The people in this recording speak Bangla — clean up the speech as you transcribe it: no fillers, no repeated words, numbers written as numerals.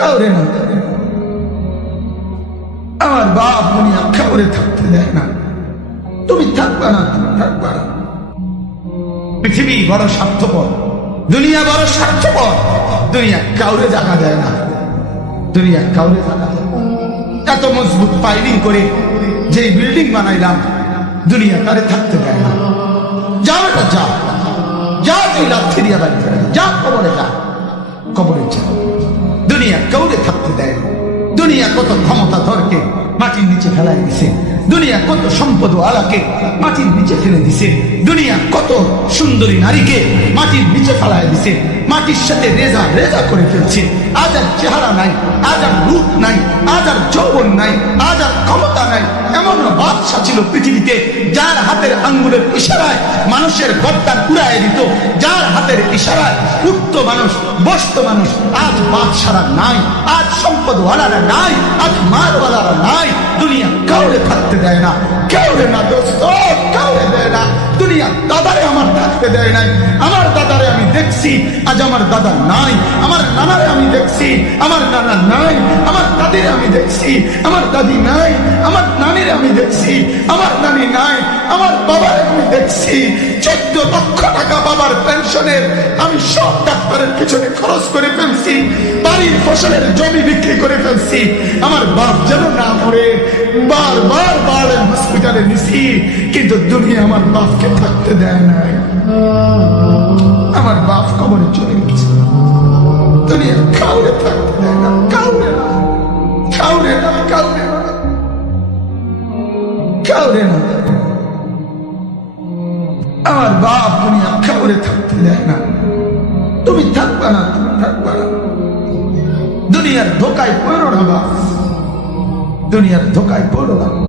কাউরে না। আমার বাপ দুনিয়া কাউরে থাকতে দেয় না। তুমি থাকবা না, তুমি থাকবা না। পৃথিবী বড় স্বার্থপর, দুনিয়া বড় স্বার্থপর। দুনিয়া কাউরে জায়গা দেয় না, দুনিয়া কাউরে জায়গা দেয় না। এত মজবুত পাইলিং করে যে বিল্ডিং বানাইলাম, দুনিয়া কারে থাকতে দেয় না। যাও এটা যা, যা তুই লাথি দিয়া বাড়ি ফেলে যা, কবরে যা, কবরে যা। দুনিয়া কাউরে থাকতে দেয় না। দুনিয়া কত ক্ষমতা ধরকে মাটির নিচে ফেলাই দিছে, দুনিয়া কত সম্পদ আলাকে মাটির নিচে ফেলে দিছে, দুনিয়া কত সুন্দরী নারীকে মাটির নিচে ফেলাই দিছে, মাটির সাথে রেজা রেজা করে ফেলছে। আজ আর চেহারা নাই, আজ আর রূপ নাই, আজ আর যৌবন নাই, আজ আর ক্ষমতা নাই। এমন বাদশাহ ছিল পৃথিবীতে যার হাতের আঙ্গুলের ইশারায় মানুষের গর্দান উড়ায় দিত, যার হাতের ইশারায় উঠত মানুষ, বসত মানুষ। আজ বাদশারা নাই, আজ সম্পদওয়ালারা নাই, আজ মালওয়ালারা নাই। দুনিয়া কাউরে থাকতে দেয় না, কাউরে না দোস্ত, কাউরে দেয় না। দুনিয়া দাদারে আমার থাকতে দেয় নাই। আমার দাদারে আমি দেখছি, আজ আমার দাদা নাই। আমার নানারে আমি দেখছি, আমার নানা নাই। আমার দাদিরে আমি দেখছি, আমার দাদি নাই। আমার নানিরে আমি দেখছি, আমার নানি নাই। আমার বাবারে আমি দেখছি। 14 লক্ষ টাকা বাবার পেনশনের আমি সব ডাক্তারের পিছনে খরচ করে ফেলছি, বাড়ির ফসলের জমি বিক্রি করে ফেলছি। আমার বাপ যেন না মরে বারবার বারের হসপিটালে নিছি, কিন্তু দুনিয়া আমার বাপকে থাকতে দেয় নাই। আমার বাপ কবরে চলে গেছে। দুনিয়া কাউরে থাকতে দেয় না, কাউরে না, কাউরে না, কাউরে না, কাউরে না। আমার বাপ দুনিয়া কাউরে থাকতে দেয় না। তুমি থাকবা না, তুমি থাকবা না। দুনিয়ার ধোকায় পড়ো না বাপ, দুনিয়ার ধোকায় পড়ো না।